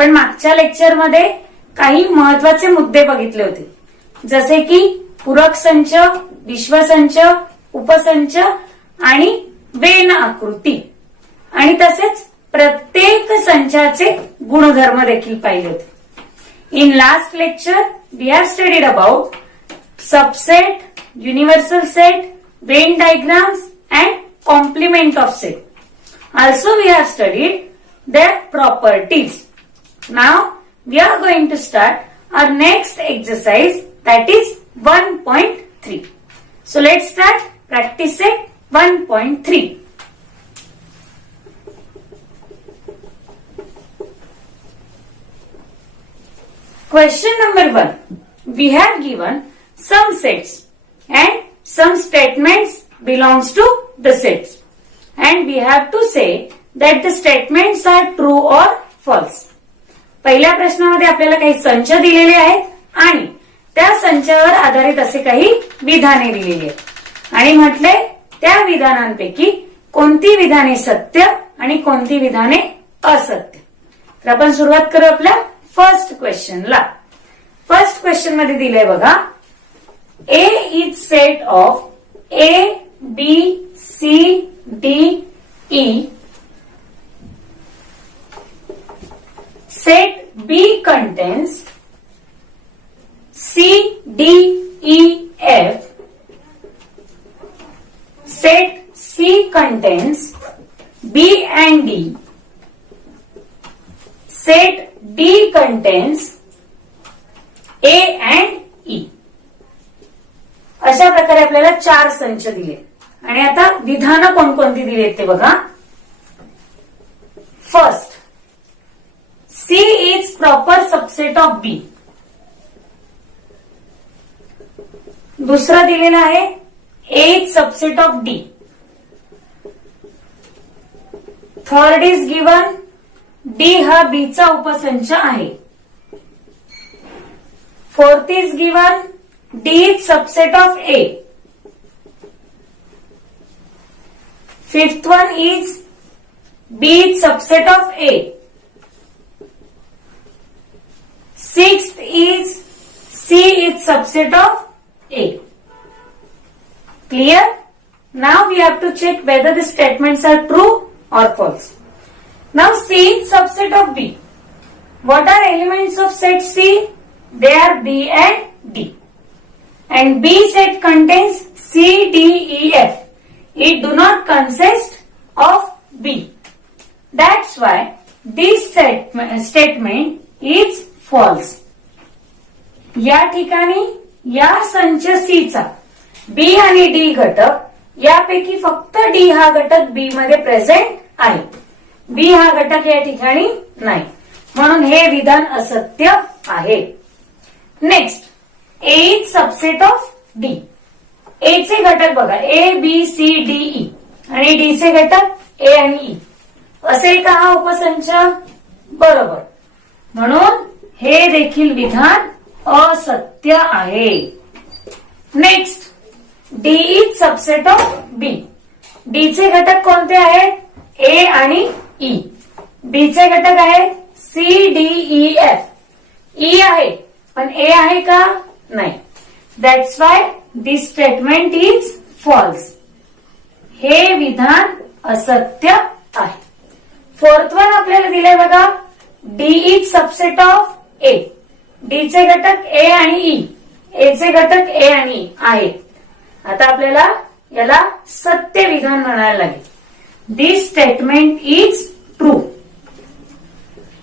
आपण मागच्या लेक्चरमध्ये काही महत्वाचे मुद्दे बघितले होते, जसे की पूरक संच, विश्वसंच, उपसंच आणि वेन आकृती, आणि तसेच प्रत्येक संचाचे गुणधर्म देखील पाहिले होते. In last lecture, we have studied about subset, universal set, Venn diagrams and complement of set. Also, we have studied their properties. Now, we are going to start our next exercise, that is 1.3. So, let's start practice set 1.3. Question number 1. We have given some sets and some statements belongs to the sets, and we have to say that the statements are true or false. पहिल्या प्रश्नामध्ये आपल्याला काही संच दिलेले आहेत आणि त्या संचावर आधारित असे काही विधाने दिलेली आहेत आणि म्हटले त्या विधानांपैकी कोणती विधाने सत्य आणि कोणती विधाने असत्य. तर आपण सुरुवात करू आपल्या फर्स्ट क्वेश्चनला. फर्स्ट क्वेश्चन मध्ये दिलंय बघा, A is set of A B C D E. Set B contains C D E F. Set C contains B and D. Set D contains A and E. अशा प्रकारे आपल्याला 4 संच दिले आणि आता विधानं कोणकोणती दिली आहेत ते बघा. First, C is proper subset of B. दुसरा दिलेला आहे A is subset of D. Third is given D हा B चा उपसंच आहे. Fourth is given D is subset of A. Fifth one is B is subset of A. Sixth is C is subset of A. Clear? Now we have to check whether the statements are true or false. Now C is subset of B. What are elements of set C? They are B and D. And B set contains C, D, E, F. It do not consist of B. That's why this statement is false. या ठिकाणी या संच C चा B आणि D घटक यापैकी फक्त D हा घटक B मध्ये प्रेझेंट आहे. बी हा घटक या ठिकाणी नाही, म्हणून हे विधान असत्य आहे. Next, A is subset of D. A चे घटक बघा, A B C D E आणि डी चे घटक ए आणि ई. असेल का हा उपसंच? बरोबर, म्हणून हे देखील विधान असत्य आहे. Next, D is subset of B. D चे घटक कोणते आहेत? ए आणि ई. बी चे घटक आहेत C D E F. E आहे पण ए आहे का? नाही. That's why this statement is false. हे विधान असत्य आहे. फोर्थ वन आपल्याला दिलंय बघा, D is subset of A. D चे घटक ए आणि ई. ए चे घटक ए आणि ई आहेत. आता आपल्याला याला सत्य विधान म्हणायला लागेल. This statement is true.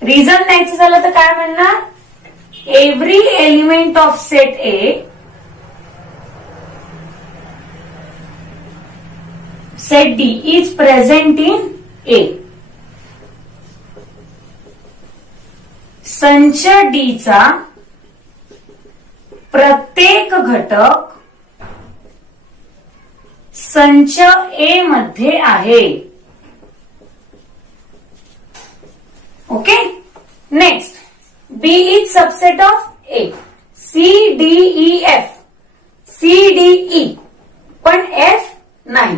Reason न्यायचं झालं तर काय म्हणणार? Every element of set A set D is present in A. संच डी चा प्रत्येक घटक संच ए मध्ये आहे. Okay. Next, B is subset of A. C D E F. C D E पण एफ नाही.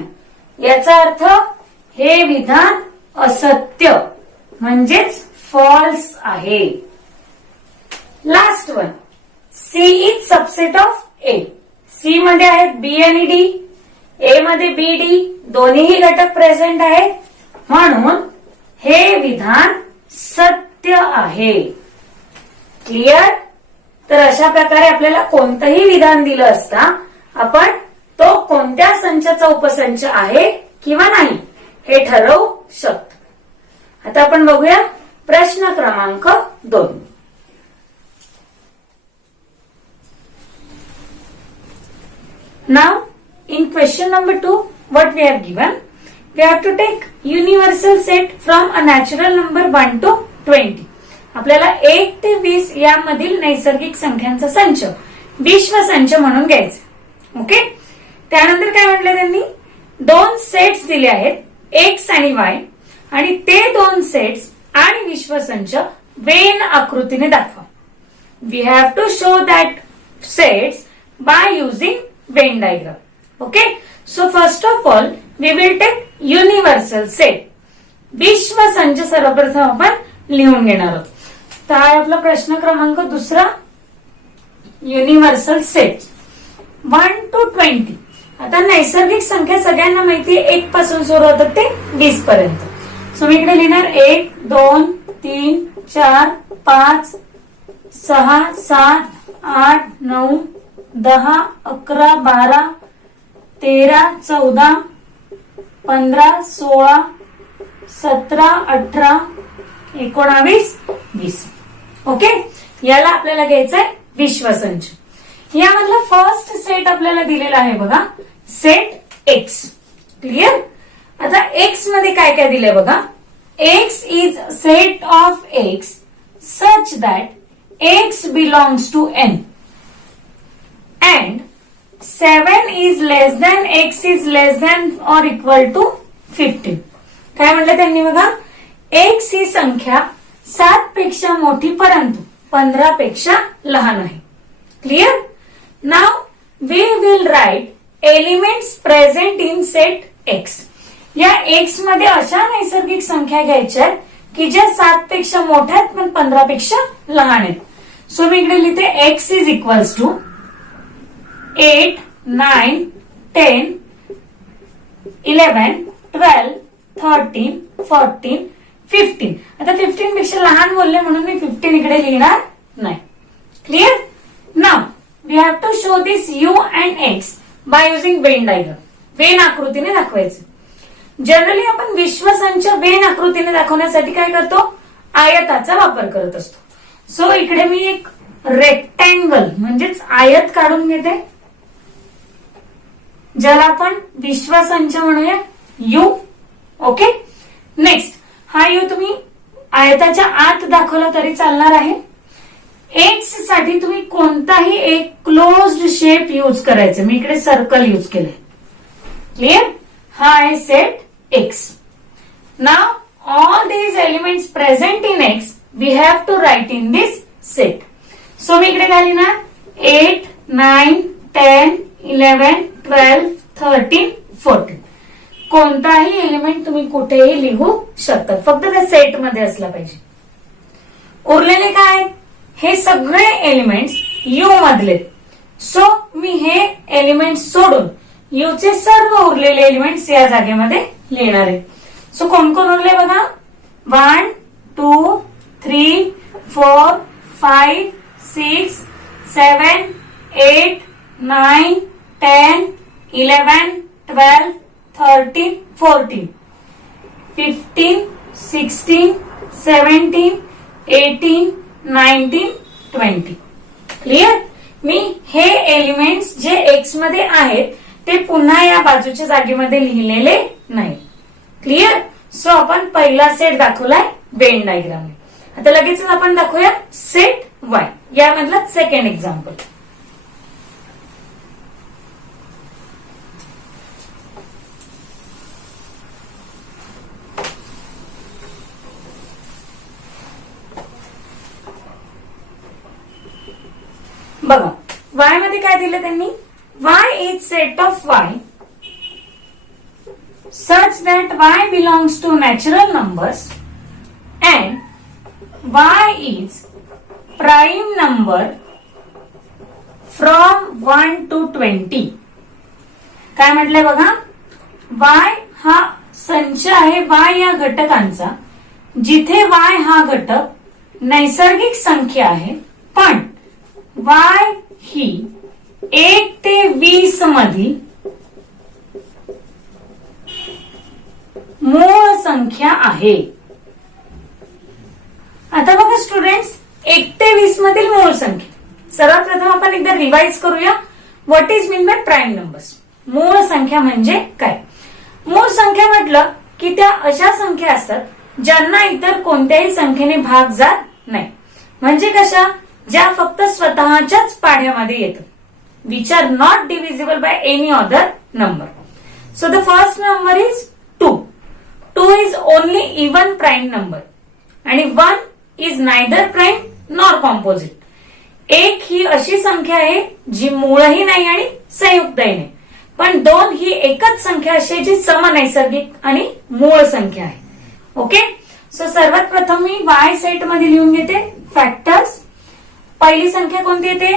याचा अर्थ हे विधान असत्य म्हणजेच फॉल्स आहे. Last one, C is subset of A. C मध्ये आहेत बी आणि डी, ए मध्ये बी डी दोन्हीही घटक प्रेझेंट आहेत, म्हणून हे विधान सत्य आहे. क्लिअर? तर अशा प्रकारे आपल्याला कोणतंही विधान दिलं असता आपण तो कोणत्या संचाचा उपसंच आहे किंवा नाही हे ठरवू शकतो. आता आपण बघूया प्रश्न क्रमांक 2. Now, in question number 2, what we have given? We have to take universal set from a natural number 1 to 20. आपल्याला 1 ते 20 यामधील नैसर्गिक संख्यांचा संच विश्व संच म्हणून घ्यायचा. ओके. त्यानंतर काय म्हटलं त्यांनी, 2 सेट्स दिले आहेत एक्स आणि वाय, आणि ते 2 सेट्स आणि विश्व संच वेन आकृतीने दाखवा. We have to show that sets by using Venn diagram. Okay. So first of all, we will take universal set. विश्व संच सर्वप्रथम आपण लिहून घेणार आहोत. तर हा आपला प्रश्न क्रमांक 2. Universal set 1 to 20. आता नैसर्गिक संख्या सगळ्यांना माहिती आहे 1 पासून सुरू होतात ते 20 पर्यंत. सो मी इकडे लिहिणार 1 2 3 4 5 6 7 8 9 10 11 12 13 14 15 16 17 18 19 20. ओके. याला आपल्याला घ्यायचंय विश्वसंच. यामधला फर्स्ट सेट आपल्याला दिलेला आहे बघा, सेट एक्स. क्लिअर? आता एक्स मध्ये काय काय दिलंय बघा. X is set of X such that X belongs to N and 7 is less than x is less than or equal to 15. काय म्हटलं त्यांनी बघा, x ही संख्या 7 पेक्षा मोठी परंतु 15 पेक्षा लहान आहे. Clear? Now we will write elements present in set x. या x मध्ये अशा नैसर्गिक संख्या घ्यायच्या की ज्या 7 पेक्षा मोठ्या आहेत पण 15 पेक्षा लहान आहेत. सो मी इकडे लिहिते x इज इक्वल्स टू 8 9 10 11 12 13 14 15. आता 15 पेक्षा लहान बोलले म्हणून मी 15 इकडे लिहिणार नाही. Clear? Now we have to show this U and X by using Venn diagram. Venn आकृतीने दाखवायचं. जनरली आपण विश्वसंच वेन आकृतीने दाखवण्यासाठी काय करतो, आयताचा वापर करत असतो. सो इकडे मी एक रेक्टँगल म्हणजेच आयत काढून घेते, ज्याला आपण विश्वसंच म्हणूया यू. ओके. नेक्स्ट, हा यू तुम्ही आयताच्या आत दाखवला तरी चालणार आहे. एक्स साठी तुम्ही कोणताही एक क्लोज्ड शेप यूज करायचं. मी इकडे सर्कल यूज केलंय. क्लिअर? हा आहे set X. Now all these elements present in X we have to write in this set. So मी इकडे काय लिहिणार, 8 9 10 11 12 13 14. कोणताही एलिमेंट तुम्ही कुठेही लिहू शकता, फक्त त्या सेट मध्ये असला पाहिजे. उरलेले काय, हे सगळे एलिमेंट्स यू मधले. सो मी हे एलिमेंट्स सोडून यू चे सर्व उरलेले एलिमेंट्स या जागेमध्ये लिहिणार आहे. सो कोण कोण उरले बघा, 1 2 3 4 5 6 7 8 9 10 11 12 13 14 15 16 17 18 19 20. क्लिअर? मी हे एलिमेंट्स जे एक्स मध्ये आहेत ते पुन्हा या बाजूच्या जागेमध्ये लिहिलेले नाही. क्लिअर? सो आपण पहिला सेट दाखवलाय वेन डायग्राम. आता लगेच आपण दाखवूया सेट वाय. यामधला सेकंड एक्झाम्पल. बघा, वाय मध्ये काय दिलं त्यांनी, Y is set of Y such that y belongs to natural numbers and y is prime number from 1 to 20. काय म्हटलंय बघा, y हा संच आहे y या घटकांचा, जिथे y हा घटक नैसर्गिक संख्या आहे, पण y ही 1 ते 20 मधील मूळ संख्या आहे. आता बघा स्टुडंट्स, 1 ते 20 मधील मूळ संख्या. सर्वात प्रथम आपण एकदा रिवाइज करूया. What is mean by prime numbers. मूळ संख्या म्हणजे काय? मूळ संख्या म्हटलं की त्या अशा संख्या असतात ज्यांना इतर कोणत्याही संख्येने भाग जात नाही. म्हणजे कशा? ज्या फक्त स्वतःच्याच पाढ्यामध्ये येतात. Which are not divisible by any other number. So the first number is 2. 2 is only even prime number आणि 1 is neither prime nor composite. 1 ही अशी संख्या आहे जी मूळही नाही आणि संयुक्तही नाही, पण 2 ही एकच संख्या अशी आहे जी समनैसर्गिक आणि मूळ संख्या आहे. ओके. सो सर्वात प्रथम मी y सेट मध्ये लिहून घेते फॅक्टर्स. पहिली संख्या कोणती येते?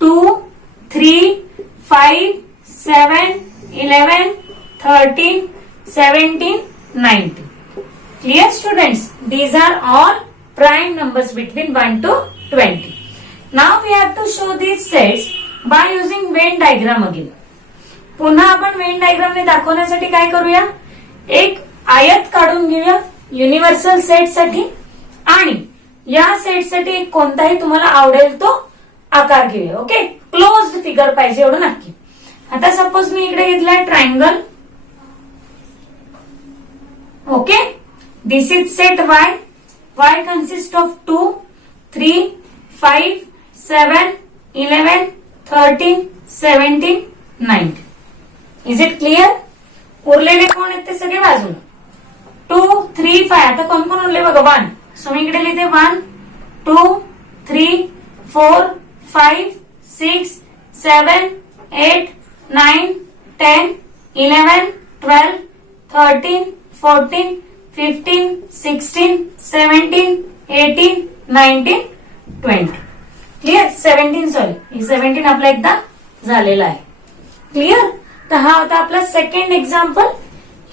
2, 3, 5, 7, 11, 13, 17, 19. Clear students? These are all prime numbers between 1 to 20. Now we have to show these sets by using Venn diagram again. पुन्हा आपण वेन डायग्रामने दाखवण्यासाठी काय करूया? एक आयत काढून घेऊया युनिव्हर्सल सेट साठी आणि या सेट साठी कोणताही तुम्हाला आवडेल तो आकार घेऊया. ओके. क्लोज्ड फिगर पाहिजे एवढं नक्की. आता सपोज मी इकडे घेतलाय triangle. Okay. This is set y. y consists of 2, 3, 5, 7, 11, 13, 17, 19. Is it clear? उरलेले कोण आहेत ते सगळे बाजूला. 2, 3, 5. आता कोण कोण उरले बघा? 1. सो मी इकडे लिहिते 1, 2, 3, 4, 5, 6, 7, 8, 9, 10, 11, 12, 13, 14, 15, 16, 17, 18, 19, 20. क्लिअर? 17 सॉरी 17 आपला एकदा झालेला आहे. क्लिअर? तर हा होता आपला सेकंड एक्झाम्पल.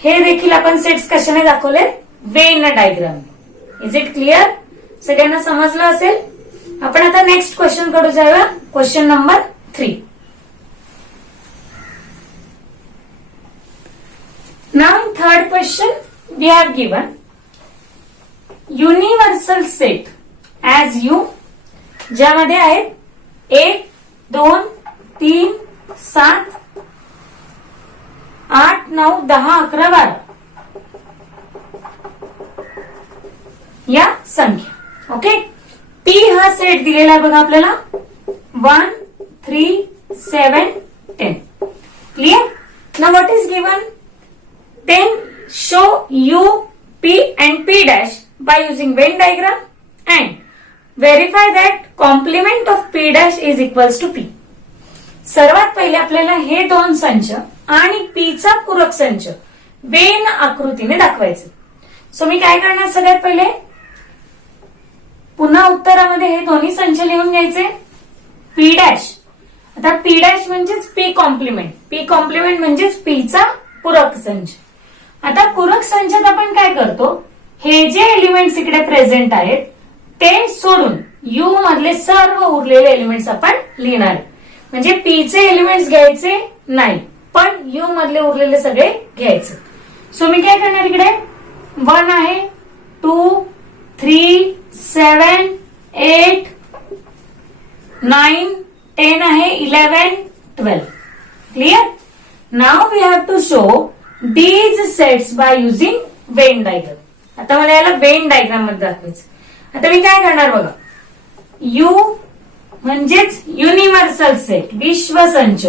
हे देखील आपण सेट्स कशाने दाखवले? Venn diagram. Is it clear? सगळ्यांना समजलं असेल. आपण आता नेक्स्ट क्वेश्चन कडे जाऊया. Question number 3. Now in third question we have given universal set as U, ज्यामध्ये आहेत 1, 2, 3, 7, 8, 9, 10, 11, 12 या संख्या. ओके. पी हा सेट दिलेला आहे बघा आपल्याला 1, 3, 7, 10. Clear? Now what is given? Then show U, P and P dash by using Venn diagram and verify that complement of P dash is equals to P. सर्वात पहिले आपल्याला हे दोन संच आणि P चा पूरक संच वेन आकृतीने दाखवायचे. सो मी काय करणार? सगळ्यात पहिले पुन्हा उत्तरामध्ये हे दोन्ही संच लिहून घ्यायचे. P dash. आता P dash म्हणजेच P कॉम्प्लिमेंट. P कॉम्प्लिमेंट म्हणजेच P चा पूरक संच. आता पूरक संचात आपण काय करतो? हे जे एलिमेंट्स इकडे प्रेझेंट आहेत ते सोडून U मधले सर्व उरलेले एलिमेंट्स आपण लिहिणार. म्हणजे P चे एलिमेंट्स घ्यायचे नाही, पण U मधले उरलेले सगळे घ्यायचे. सो मी काय करणार? इकडे 1 आहे, 2, 3, 7, 8, 9, 10 आहे, 11, 12. Clear? Now we have to show these sets by using Venn diagram. आता मला याला वेन डायग्राम मध्ये दाखवायचं. आता मी काय करणार बघा? U म्हणजेच युनिव्हर्सल सेट, विश्व संच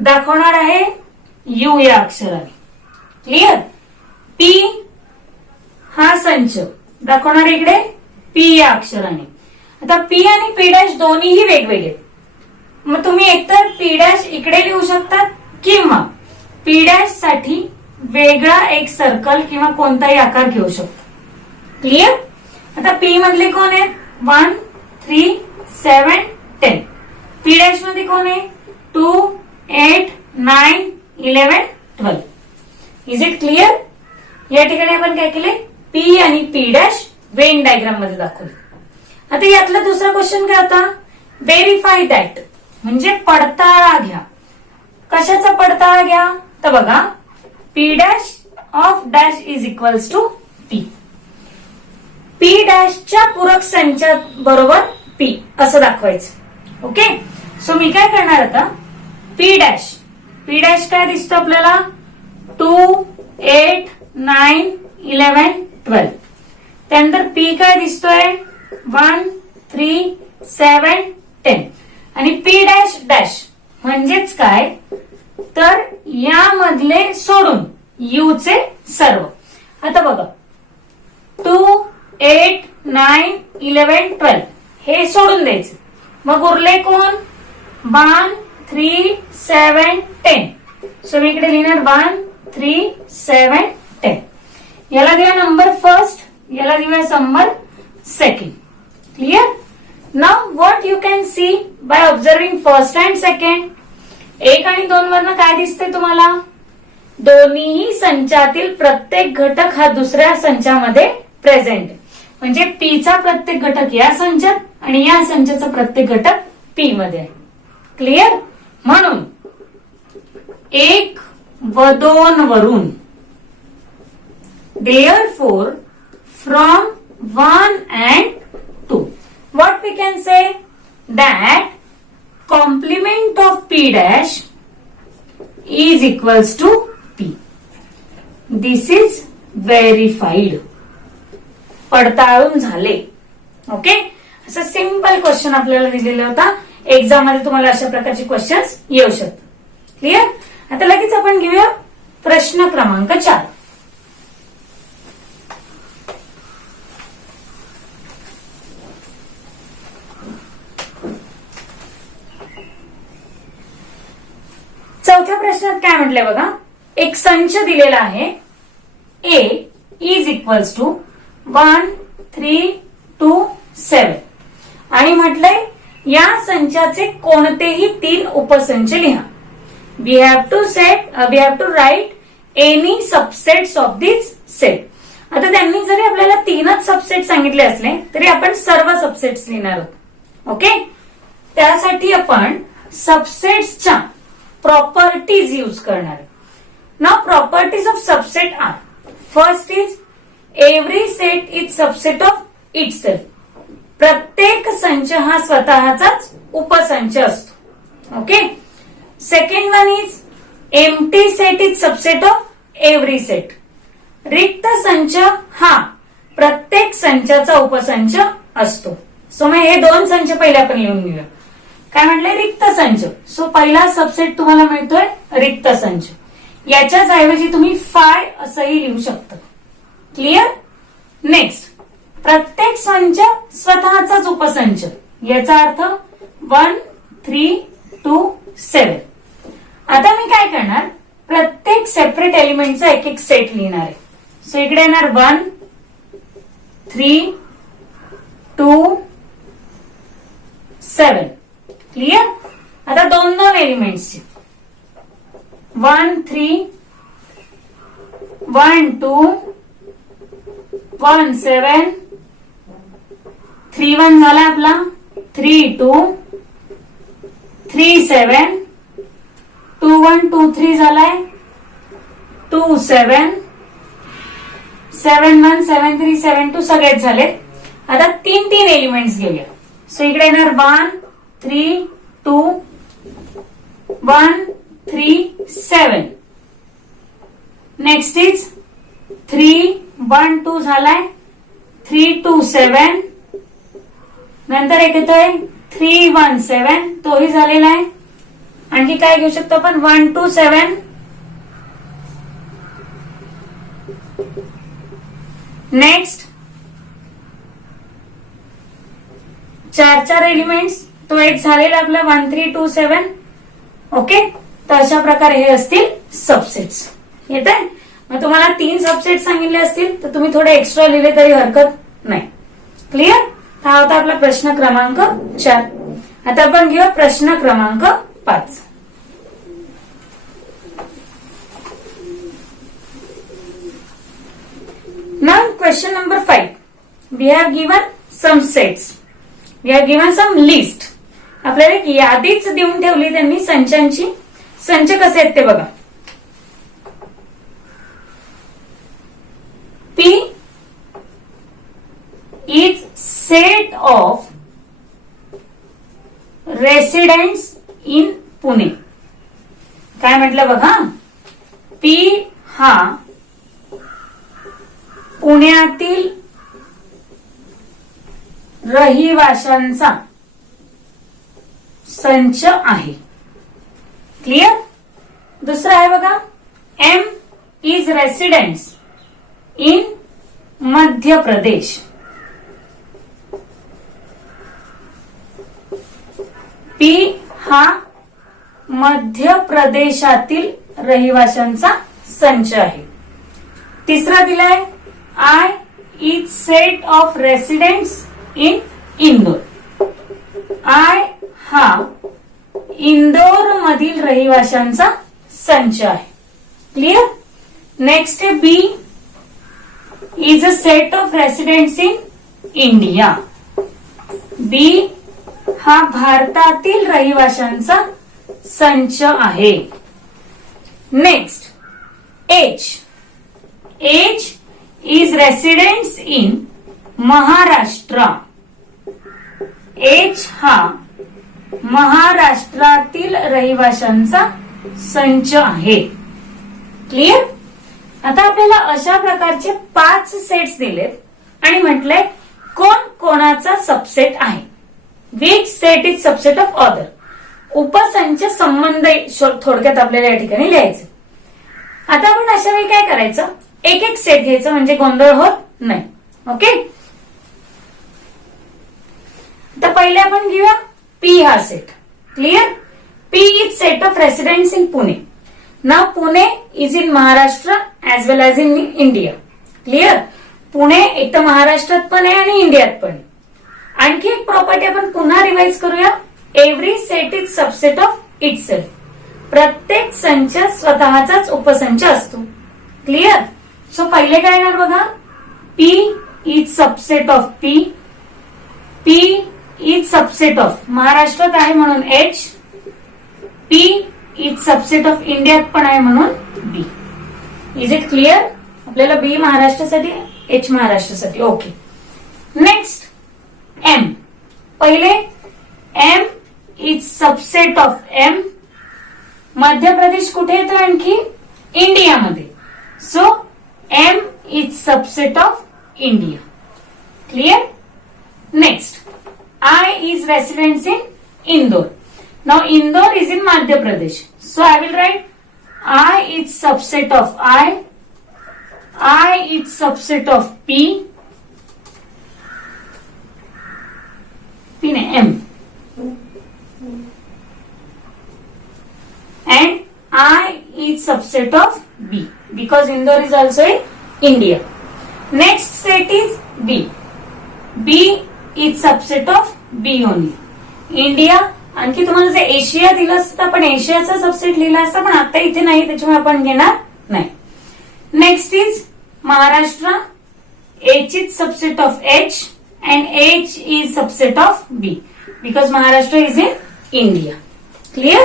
दाखवणार आहे U या अक्षराने. क्लिअर? P हा संच दाखवणार इकडे P या अक्षराने. आता P आणि P डॅश दोन्हीही वेगवेगळे. मग तुम्ही एकतर P डॅश इकडे लिहू शकतात किंवा P डॅश साठी वेगळा एक सर्कल किंवा कोणताही आकार घेऊ शकतो. क्लिअर? आता पी मधले कोण आहेत? 1, 3, 7, 10. पी डॅश मध्ये कोण आहे? 2, 8, 9, 11, 12. Is it clear? या ठिकाणी आपण काय केले? पी आणि पी डॅश वेन डायग्राम मध्ये दाखवले. आता यातला दुसरा क्वेश्चन काय होता? व्हेरीफाय दॅट, म्हणजे पडताळा घ्या. कशाचा पडताळा घ्या? तर बघा, P dash of dash is equals to P. P डॅशच्या पूरक संचा बरोबर पी असं दाखवायचं. ओके, सो मी काय करणार आता? पी डॅश काय दिसतो आपल्याला? 2, 8, 9, 11, 12. त्यानंतर पी काय दिसतोय? 1, 3, 7, 10. आणि पी डॅश डॅश म्हणजेच काय? तर यामधले सोडून यू चे सर्व. आता बघा, 2, 8, 9, 11, 12 हे सोडून द्यायचं. मग उरले कोण? 1, 3, 7, 10. सो मी इकडे लिहिणार 1, 3, 7, 10. याला देऊया नंबर फर्स्ट, याला देऊया number second. Clear? Now what you can see by observing first and second. 1 आणि 2 वरनं काय दिसतंय तुम्हाला? दोन्हीही संचातील प्रत्येक घटक हा दुसऱ्या संचामध्ये प्रेझेंट. म्हणजे पी चा प्रत्येक घटक या संचात आणि या संचाचा प्रत्येक घटक पी मध्ये आहे. क्लिअर? म्हणून 1 व 2 वरून therefore from 1 and 2 what we can say that complement of p dash is equals to p. This is verified. पडताळून झाले. ओके, असं सिंपल क्वेश्चन आपल्याला दिलेला होता. एक्झाम मध्ये तुम्हाला अशा प्रकारचे क्वेश्चन्स येऊ शकतात. क्लिअर? आता लगेच आपण घेऊया प्रश्न क्रमांक 4. चौथ्या प्रश्नात काय म्हटलंय बघा, एक संच दिलेला आहे. ए इज इक्वल्स टू 1, 3, 2, 7 आणि म्हटलंय या संचाचे कोणतेही 3 उपसंच लिहा. We have to write any subsets of this set. आता त्यांनी जरी आपल्याला 3च सबसेट सांगितले असले तरी आपण सर्व सबसेट्स लिहिणार आहोत. ओके, त्यासाठी आपण सबसेट्सच्या प्रॉपर्टीज यूज करणार. Now properties of subset are, first is every set is subset of itself. प्रत्येक संच हा स्वतःचाच उपसंच असतो. Okay, second one is empty set is subset of every set. रिक्त संच हा प्रत्येक संचाचा उपसंच असतो. सो मग हे 2 संच पहिले आपण लिहून घेऊया. काय म्हटलंय? रिक्त संच. सो पहिला सबसेट तुम्हाला मिळतोय रिक्त संच. याच्याच ऐवजी तुम्ही फाय असंही लिहू शकता. क्लिअर? नेक्स्ट, प्रत्येक संच स्वतःचाच उपसंच. याचा अर्थ 1, 3, 2, 7. आता मी काय करणार? प्रत्येक सेपरेट एलिमेंटचा एक एक सेट लिहिणार आहे. सो इकडे येणार 1, 3, 2, 7. क्लिअर? आता 2 एलिमेंट्सचे 1, 3, 1, 2, 1, 7, 3, 1 झाला आपला, 3, 2, 3, 7, 2, 1, 2, 3 झालाय, 2, 7, 7, 1, 7, 3, 7, 2 सगळेच झाले. आता 3 एलिमेंट्स घेऊया. सो इकडे येणार 1, 3, 2, 1, 3, 7. नेक्स्ट इज 3, 1, 2 झालाय, 3, 2, 7. नंतर एक येतोय 3, 1, 7 तोही झालेला आहे. आणखी काय घेऊ शकतो आपण? 1, 2, 7. नेक्स्ट 4 एलिमेंट्स, तो एक झालेला आपला 1, 3, 2, 7. ओके, तर अशा प्रकारे हे असतील सबसेट्स. येत आहे? मग तुम्हाला 3 सबसेट सांगितले असतील तर तुम्ही थोडे एक्स्ट्रा लिहिले तरी हरकत नाही. क्लिअर? हा होता आपला प्रश्न क्रमांक 4. आता आपण घेऊया प्रश्न क्रमांक 5. Now question number 5. We have given some sets. We have given some list. आपल्याला एक यादीच देऊन ठेवली त्यांनी संचांची. संच कसे आहेत ते बघा. P is set of residents in Pune. काय म्हटलं बघा. P हा पुण्यातील रहिवाशांचा संच आहे. क्लिअर? दुसरा आहे बघा. M is residents in Madhya Pradesh. P हा मध्य प्रदेशातील रहिवाशांचा संच आहे. तिसरा दिलाय I is set of residents in Indore. I हा इंदोर मधील रहिवाशांचा संच आहे. क्लिअर? नेक्स्ट आहे B is a set of residents in India. B हा भारतातील रहिवाशांचा संच आहे. Next H is residents in Maharashtra. H हा महाराष्ट्रातील रहिवाशांचा संच आहे. क्लिअर? आता आपल्याला अशा प्रकारचे 5 सेट्स दिलेत आणि म्हटलंय कोण कोणाचा सबसेट आहे. Which set is subset of other. उपसंच संबंध थोडक्यात आपल्याला या ठिकाणी लिहायचं. आता आपण अशा वेळी काय करायचं, एक एक सेट घ्यायचं म्हणजे गोंधळ होत नाही. ओके. तर पहिले आपण घेऊया पी हा सेट. Clear? P is set of residents in Pune. Now Pune is in Maharashtra as well as in India. Clear? Pune एक तर महाराष्ट्रात पण आहे आणि इंडियात पण आहे. आणखी एक प्रॉपर्टी आपण पुन्हा रिवाइज करूया. Every set is subset of itself. प्रत्येक संच स्वतःचाच उपसंच असतो. क्लिअर? सो पहिले काय येणार बघा. P is subset of P. P is subset of महाराष्ट्रात आहे म्हणून H. P is subset of इंडियात पण आहे म्हणून बी. Is it clear? आपल्याला बी महाराष्ट्रासाठी, एच महाराष्ट्रासाठी. ओके. Next M. पहिले M is subset of M. Madhya Pradesh कुठे येतो आणखी? इंडियामध्ये. So M is subset of India. Clear? Next I is residents in Indore. Now Indore is in Madhya Pradesh. So I will write I is subset of I. I is subset of P. P ने M. And I is subset of B because Indore is also in India. Next set is B. B is subset of B only. India. आणखी तुम्हाला जे Asia दिलं असतं पण एशियाचा subset लिहिला असता पण आता इथे नाही त्याच्यामुळे आपण घेणार नाही. Next is Maharashtra. H is subset of H and H is subset of B because Maharashtra is in India. Clear?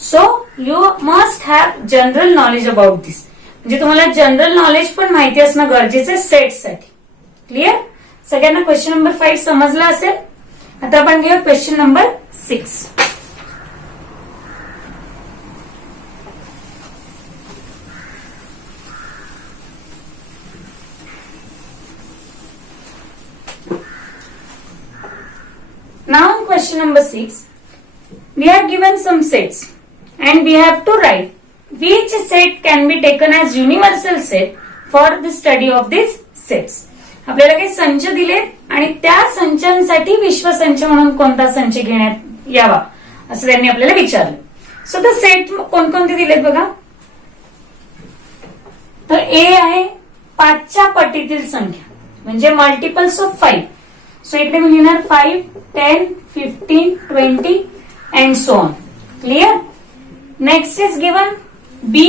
So you must have general knowledge about this. म्हणजे तुम्हाला जनरल नॉलेज पण माहिती असणं गरजेचं आहे सेट साठी. क्लिअर? सगळ्यांना question number 5 समजला असेल. आता आपण घेऊ question number 6. Now question number 6. We have given some sets. And we have to write which set can be taken as universal set for the study of these sets. आपल्याला काही संच दिलेत आणि त्या संचांसाठी विश्वसंच म्हणून कोणता संच घेण्यात यावा असं त्यांनी आपल्याला विचारलं. सो द सेट कोणकोणते दिलेत बघा. तर ए आहे 5च्या पटीतील संख्या म्हणजे मल्टिपल्स ऑफ 5. सो इकडे मी लिहिणार 5, 10, 15, 20 and so on. Clear. Next is given B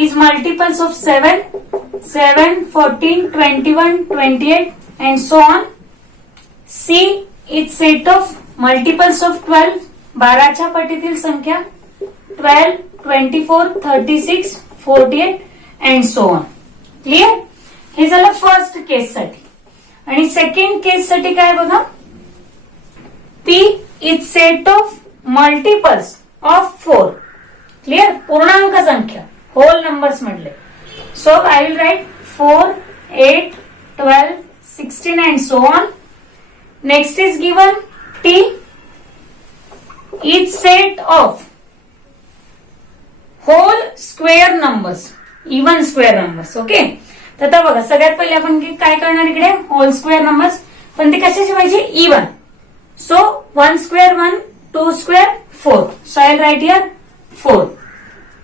is multiples of 7, 7, 14, 21, 28 and so on. C is set of multiples of 12, 12च्या पटीतील संख्या 12, 24, 36, 48 and so on. क्लिअर. हे झालं फर्स्ट केस साठी. आणि सेकंड केस साठी काय बघा. P is set of multiples of 4. Clear. पूर्णांक संख्या होल नंबर्स म्हटले. So I will write 4, 8, 12, 16 and so on. Next is given T is set of whole square numbers, even square numbers. Okay. तर आता बघा सगळ्यात पहिले आपण काय करणार इकडे होल स्क्वेअर नंबर्स, पण ते कशाचे पाहिजे even. So 1 square 1, 2 square 4. So I will right here 4.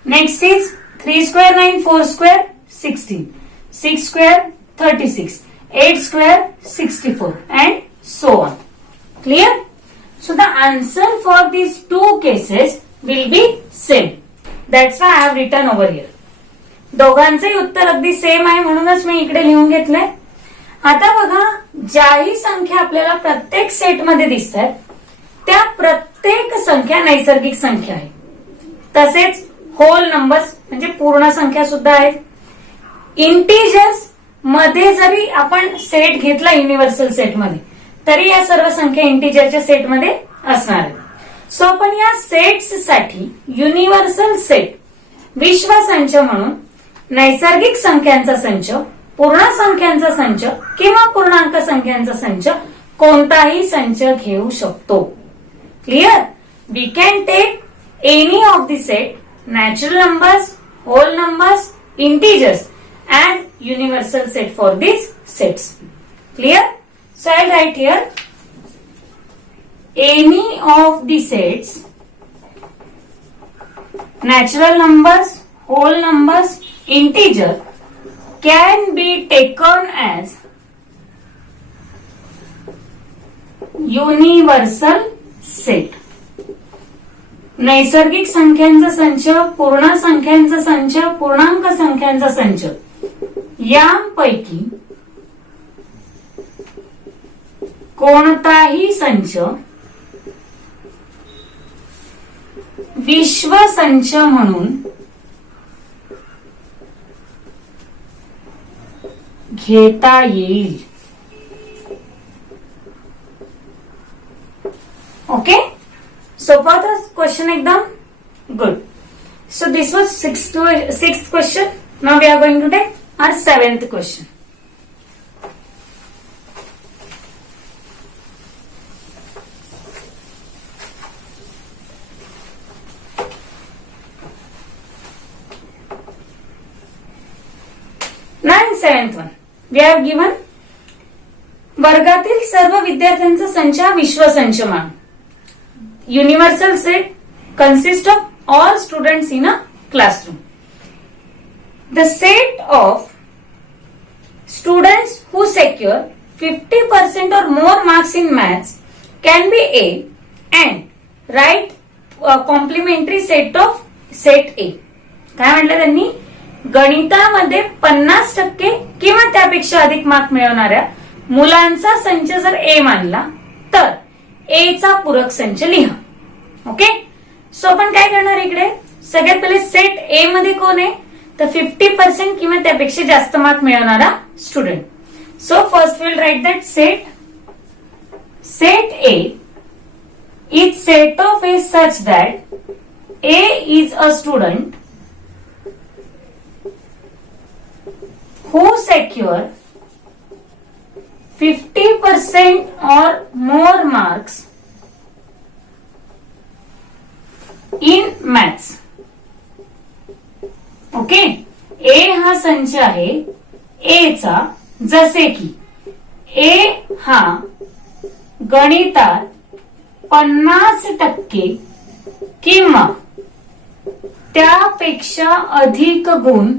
Next is 3 square 9, 4 square 16, 6 square 36, 8 square 64 and so on. Clear? So the answer for these two cases will be same. That's why I have written over here. दोघांचेही उत्तर अगदी same आहे म्हणूनच मी इकडे लिहून घेतलंय. आता बघा ज्याही संख्या आपल्याला प्रत्येक सेटमध्ये दिसत आहेत त्या प्रत्येक संख्या नैसर्गिक संख्या आहे. तसेच होल नंबर्स म्हणजे पूर्ण संख्या सुद्धा आहेत. इंटिजर्स मध्ये जरी आपण सेट घेतला युनिव्हर्सल सेटमध्ये तरी या सर्व संख्या इंटिजरच्या सेटमध्ये असणार आहेत. सो आपण या सेट्स साठी युनिव्हर्सल सेट विश्व संच म्हणून नैसर्गिक संख्यांचा संच, पूर्ण संख्यांचा संच किंवा पूर्णांक संख्यांचा संच कोणताही संच घेऊ शकतो. Clear. We can take any of the set, natural numbers, whole numbers, integers and universal set for these sets. Clear? So I'll write here any of the sets, natural numbers, whole numbers, integer can be taken as universal set. नैसर्गिक संख्यांचा संच, पूर्ण संख्यांचा संच, पूर्णांक संख्यांचा संच यांपैकी कोणताही संच विश्व संच म्हणून घेता येईल. ओके. सोपा था क्वेश्चन एकदम. Good. So this was sixth question. Now we are going to take our 7th question. Nine 7th one we have given वर्गातील सर्व विद्यार्थ्यांचा संच हा विश्व संच मान. Universal set consists of all students in a classroom. The set of students who secure 50% or more marks in maths can be A and write a complementary set of set A. काय म्हटलं त्यांनी गणितामध्ये 50% किंवा त्यापेक्षा अधिक mark मिळवणाऱ्या मुलांचा संच जर A मानला तर A चा पूरक संच लिहा. ओके. सो आपण काय करणार इकडे सगळ्यात पहिले सेट ए मध्ये कोण आहे तर 50% किंवा त्यापेक्षा जास्त मार्क मिळवणारा student. So first will write that set A is set of A such that A is a student who secure 50% or more marks in maths. ओके. ए हा संच आहे ए चा, जसे की ए हा गणितात 50% किंवा त्यापेक्षा अधिक गुण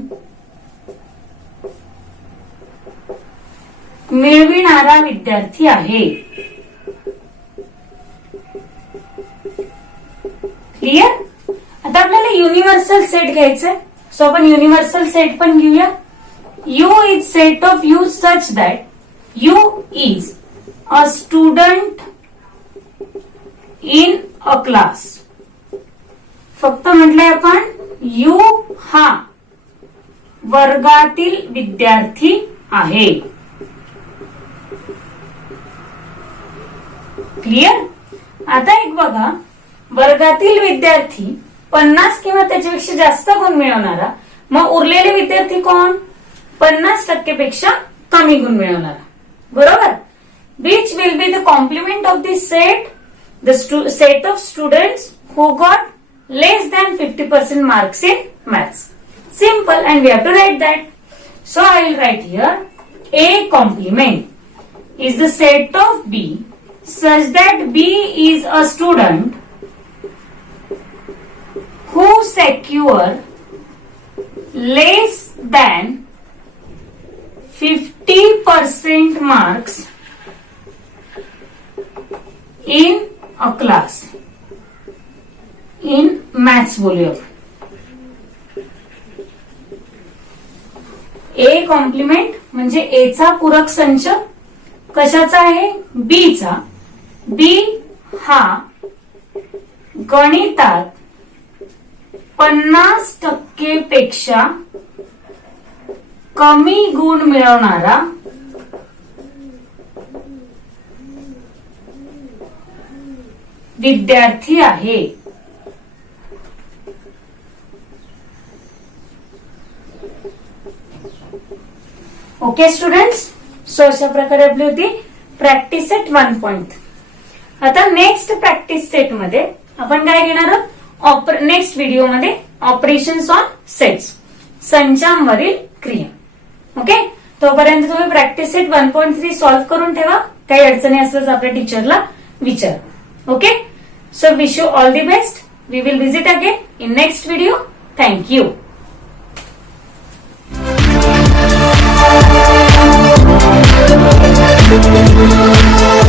मिळविणारा विद्यार्थी आहे. क्लिअर? आता आपल्याला युनिव्हर्सल सेट घ्यायचंय. सो आपण युनिव्हर्सल सेट पण घेऊया. You is set of you such that you is a student in a class. फक्त म्हटलंय आपण यू हा वर्गातील विद्यार्थी आहे. क्लिअर? आता एक बघा, वर्गातील विद्यार्थी 50 किंवा त्याच्यापेक्षा जास्त गुण मिळवणारा, मग उरलेले विद्यार्थी कोण? 50% पेक्षा कमी गुण मिळवणारा. बरोबर? Which will be the complement of this set? The set of students who got less than 50% marks in maths. Simple, and we have to write that. So I will write here A complement is the set of B such that B is a student who secure less than 50% marks in a class. In maths बोलूया. ए complement म्हणजे ए चा पूरक संच कशाचा आहे? बी चा. बी हा गणितात 50% पेक्षा कमी गुण मिळवणारा विद्यार्थी आहे. ओके स्टुडंट्स, सो अशा प्रकारे आपली होती प्रॅक्टिस सेट 1.3. आता नेक्स्ट प्रॅक्टिस सेट मध्ये आपण काय घेणार आहोत? नेक्स्ट व्हिडिओमध्ये ऑपरेशन्स ऑन सेट्स, संचांवरील क्रिया. ओके, तोपर्यंत तुम्ही प्रॅक्टिस सेट 1.3 सॉल्व्ह करून ठेवा. काही अडचणी असल्यास आपल्या टीचरला विचारा. Okay, so wish you all the best. We will visit again in next video. Thank you. Thank you.